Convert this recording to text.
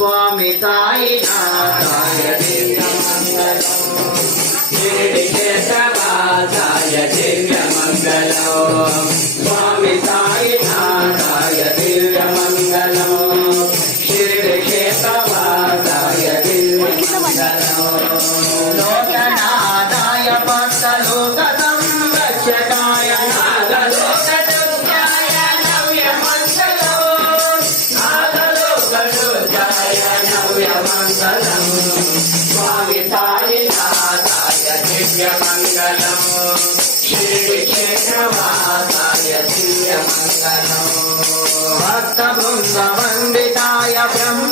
स्वामी साईनाथाय दिव्यमङ्गलम् Shirdi केशवासाय दिव्यमङ्गलम् स्वामी साईनाथाय दिव्यमङ्गलम् Shirdi केशवासाय दिव्यमङ्गलम् लोकनाथाय भक्तलोकसंरक्षकाय नागलोकदुर्गाय नव्यमङ्गलम् नागलोकदुर्गाय नव्यमङ्गलम् स्वामी साईनाथाय दिव्यमङ्गलम् Shirdi केशवासाय दिव्यमङ्गलम् भक्तवृन्दवन्दिताय ब्रह्म